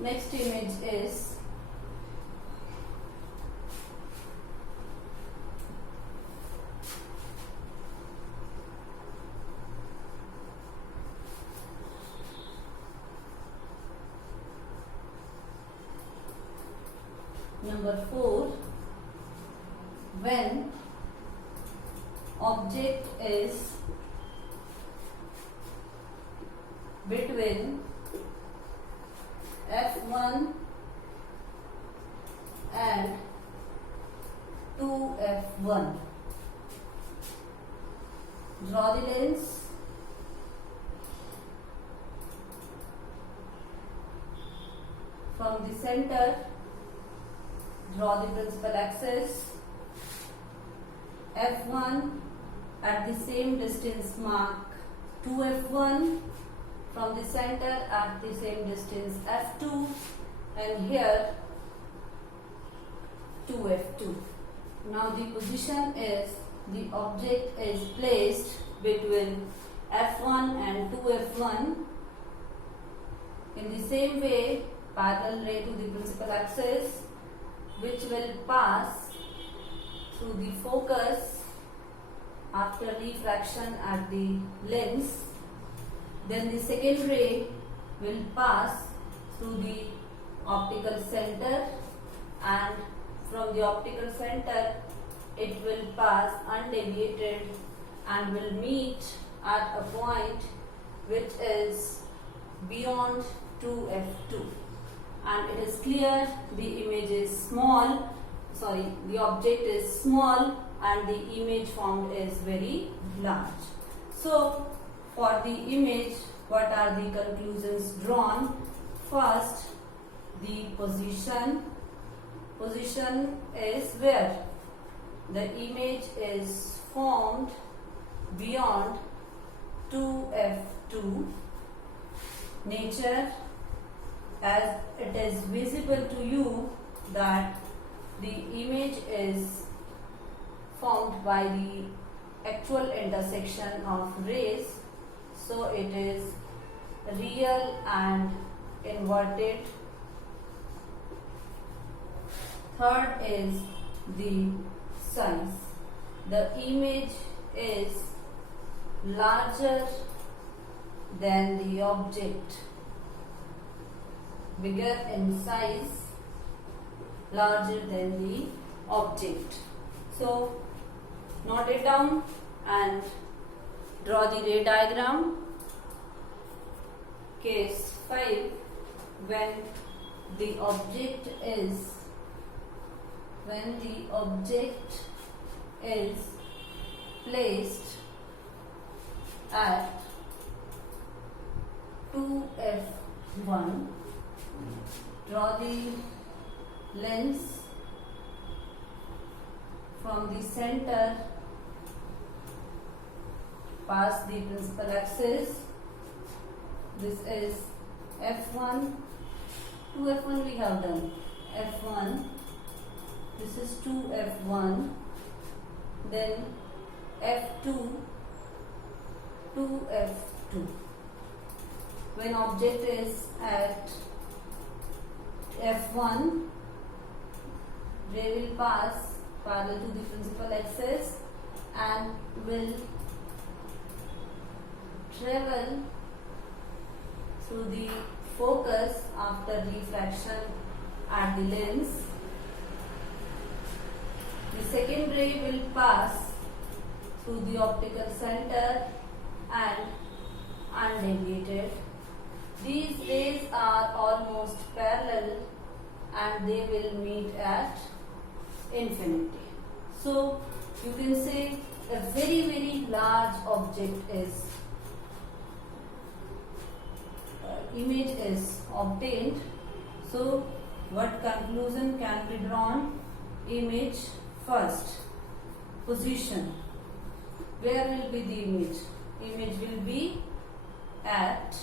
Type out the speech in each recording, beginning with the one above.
Next image is number 4. When object is between F1 and 2F1. Draw the lens. From the center, draw the principal axis. F1 at the same distance mark 2F1. From the center at the same distance F2, and here 2F2. Now the position is, the object is placed between F1 and 2F1. In the same way, parallel ray to the principal axis, which will pass through the focus after refraction at the lens. Then the second ray will pass through the optical center, and from the optical center it will pass undeviated and will meet at a point which is beyond 2F2. And it is clear the image is small, the object is small and the image formed is very large. So, for the image, what are the conclusions drawn? First, the position. Position is where the image is formed beyond 2F2. Nature, as it is visible to you that the image is formed by the actual intersection of rays. So it is real and inverted. Third is the size. The image is larger than the object, bigger in size, larger than the object. So note it down and draw the ray diagram. Case 5, when the object is placed at 2F1, draw the lens from the center, pass the principal axis. This is F1, 2F1 we have done, F1, this is 2F1, then F2, 2F2. When object is at F1, ray will pass parallel to the principal axis and will travel through the focus after refraction at the lens. The second ray will pass through the optical center and undeviated. These rays are almost parallel and they will meet at infinity. So you can say a very, very large object is image is obtained. So what conclusion can be drawn? Image first. Position. Where will be the image? Image will be at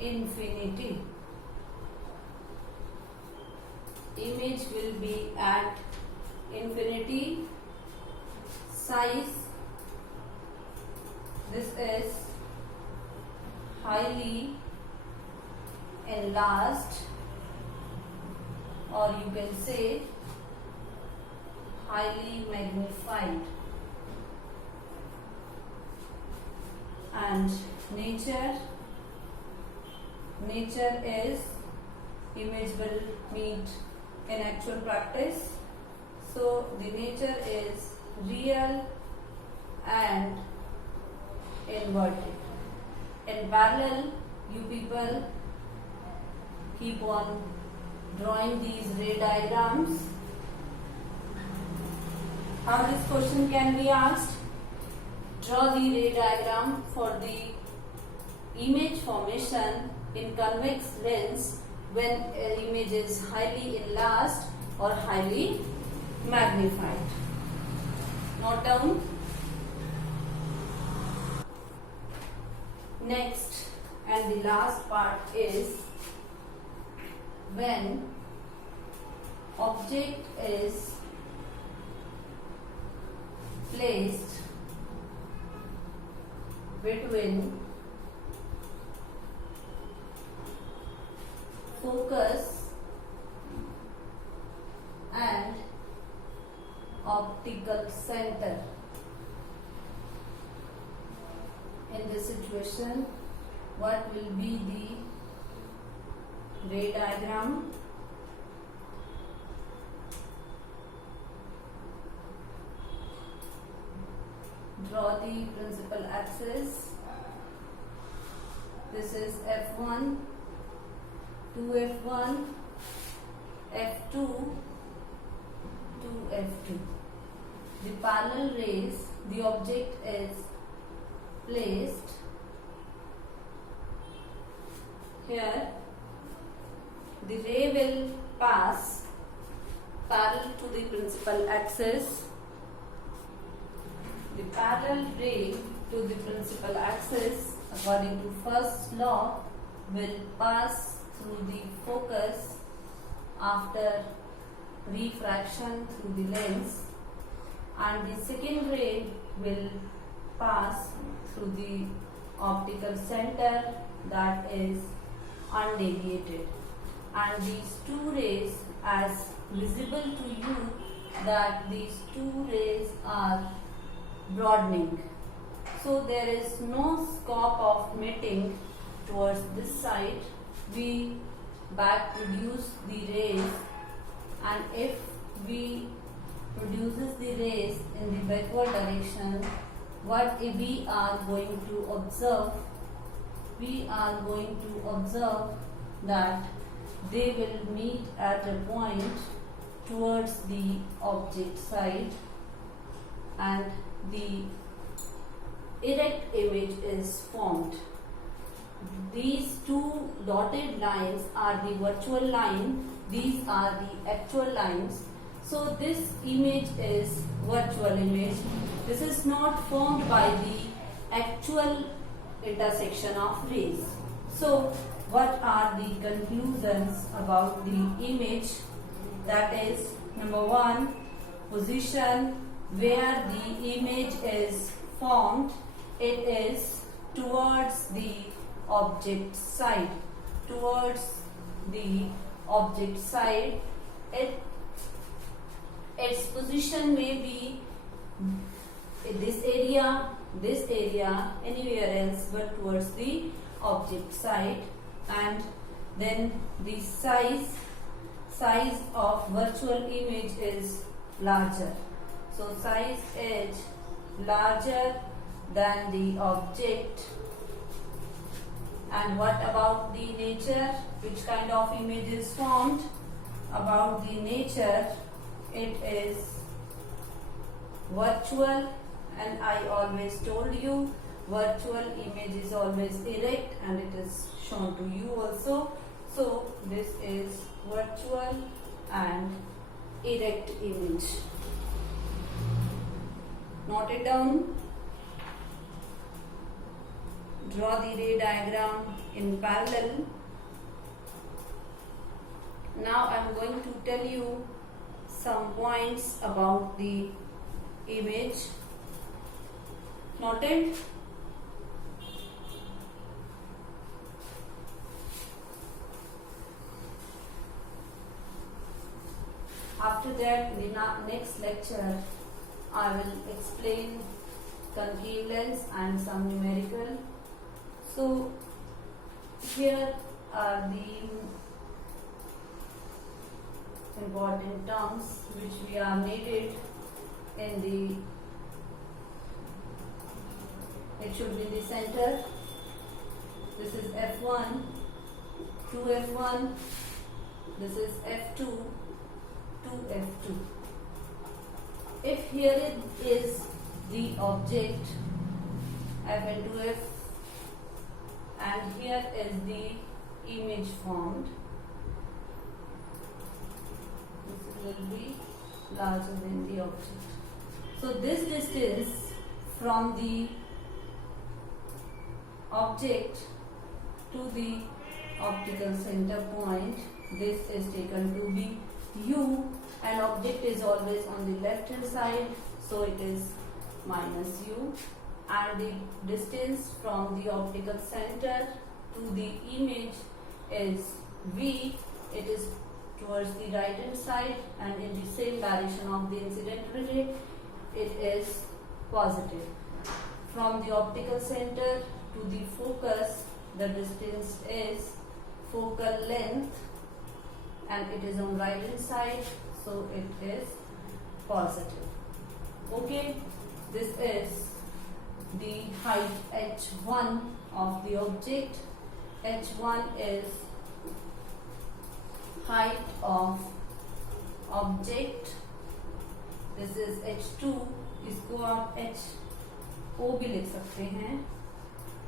infinity. Image will be at infinity. Size. This is highly enlarged. or you can say highly magnified. And nature is image will meet in actual practice. So the nature is real and inverted. In parallel, you people keep on drawing these ray diagrams. How this question can be asked? Draw the ray diagram for the image formation in convex lens when image is highly enlarged or highly magnified. Note down. Next and the last part is when object is placed between focus and optical center. In this situation, what will be the ray diagram? Draw the principal axis. This is F1, 2F1, F2, 2F2. The parallel rays, the object is placed here. The ray will pass parallel to the principal axis. The parallel ray to the principal axis, according to first law, will pass through the focus after refraction through the lens, and the second ray will pass through the optical center, that is undeviated, and these two rays, as visible to you, that these two rays are broadening. So there is no scope of meeting towards this side. We back produce the rays, and if we produces the rays in the backward direction, what we are going to observe? We are going to observe that they will meet at a point towards the object side, and the erect image is formed. These two dotted lines are the virtual line, these are the actual lines. So this image is virtual image. This is not formed by the actual intersection of rays. So what are the conclusions about the image? That is, number one, position where the image is formed, it is towards the object side. Towards the object side, its position may be in this area, anywhere else but towards the object side. And then the size of virtual image is larger. So size is larger than the object. And what about the nature? Which kind of image is formed? About the nature, it is virtual, and I always told you virtual image is always erect, and it is shown to you also. So this is virtual and erect image. Note it down. Draw the ray diagram in parallel. Now I am going to tell you some points about the image. Noted? after that, in the next lecture, I will explain concave lens and some numerical. So here are the important terms which we are needed in the, it should be in the center. This is F1, 2F1, this is F2, 2F2. If here it is the object F and 2F, and here is the image formed, this will be larger than the object. So this distance from the object to the optical center point, this is taken to be u, and object is always on the left hand side, so it is minus u, and the distance from the optical center to the image is v, it is towards the right hand side, and in the same direction of the incident ray, it is positive. From the optical center to the focus, the distance is focal length, and it is on right hand side, so it is positive. Okay, this is the height h1 of the object. H1 is height of object. This is h2, इसको आप h o भी लिख सकते हैं,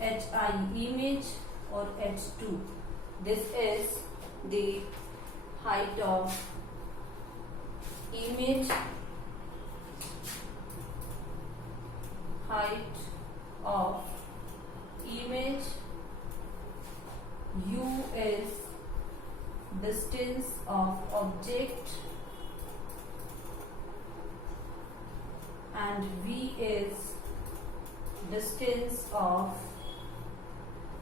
hi image और h2. This is the height of image, height of image, u is distance of object, and v is distance of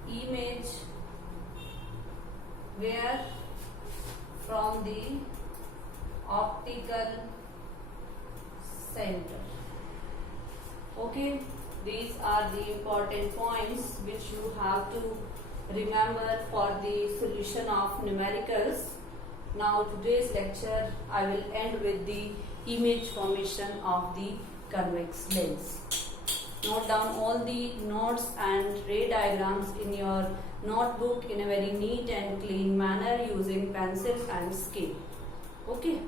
image where from the optical center. Okay, these are the important points which you have to remember for the solution of numericals. Now today's lecture I will end with the image formation of the convex lens. Note down all the notes and ray diagrams in your notebook in a very neat and clean manner using pencil and scale. Okay.